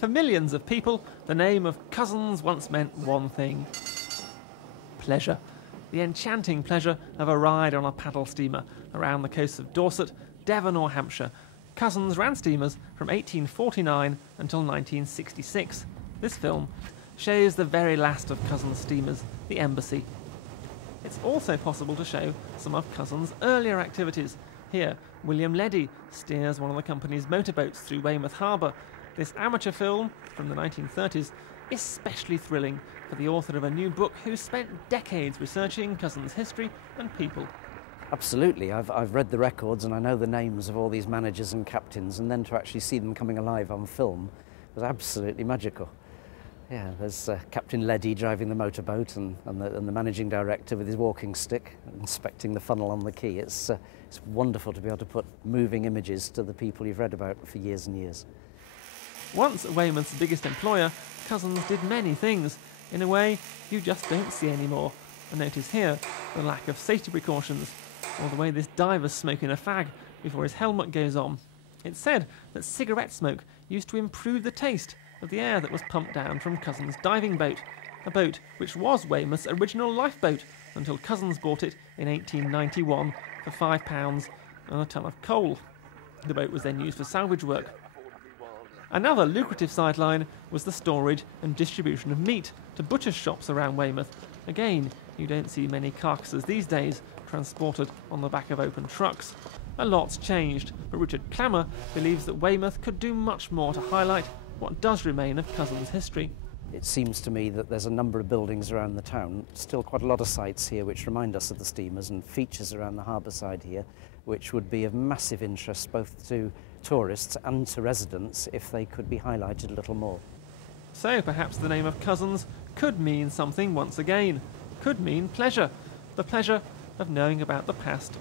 For millions of people, the name of Cosens once meant one thing: pleasure. The enchanting pleasure of a ride on a paddle steamer around the coasts of Dorset, Devon or Hampshire. Cosens ran steamers from 1849 until 1966. This film shows the very last of Cosens' steamers, the Embassy. It's also possible to show some of Cosens' earlier activities. Here, William Leddy steers one of the company's motorboats through Weymouth Harbour. This amateur film from the 1930s is especially thrilling for the author of a new book who spent decades researching Cosens' history and people. Absolutely. I've read the records and I know the names of all these managers and captains, and then to actually see them coming alive on film was absolutely magical. Yeah, there's Captain Leddy driving the motorboat and the managing director with his walking stick inspecting the funnel on the quay. It's wonderful to be able to put moving images to the people you've read about for years and years. Once Weymouth's biggest employer, Cosens did many things in a way you just don't see anymore. And notice here the lack of safety precautions, or the way this diver's smoking a fag before his helmet goes on. It's said that cigarette smoke used to improve the taste of the air that was pumped down from Cosens' diving boat, a boat which was Weymouth's original lifeboat until Cosens bought it in 1891 for £5 and a ton of coal. The boat was then used for salvage work. Another lucrative sideline was the storage and distribution of meat to butchers' shops around Weymouth. Again, you don't see many carcasses these days transported on the back of open trucks. A lot's changed, but Richard Clammer believes that Weymouth could do much more to highlight what does remain of Cosens' history. It seems to me that there's a number of buildings around the town, still quite a lot of sites here which remind us of the steamers, and features around the harbour side here which would be of massive interest both to tourists and to residents if they could be highlighted a little more. So perhaps the name of Cosens could mean something once again, could mean pleasure, the pleasure of knowing about the past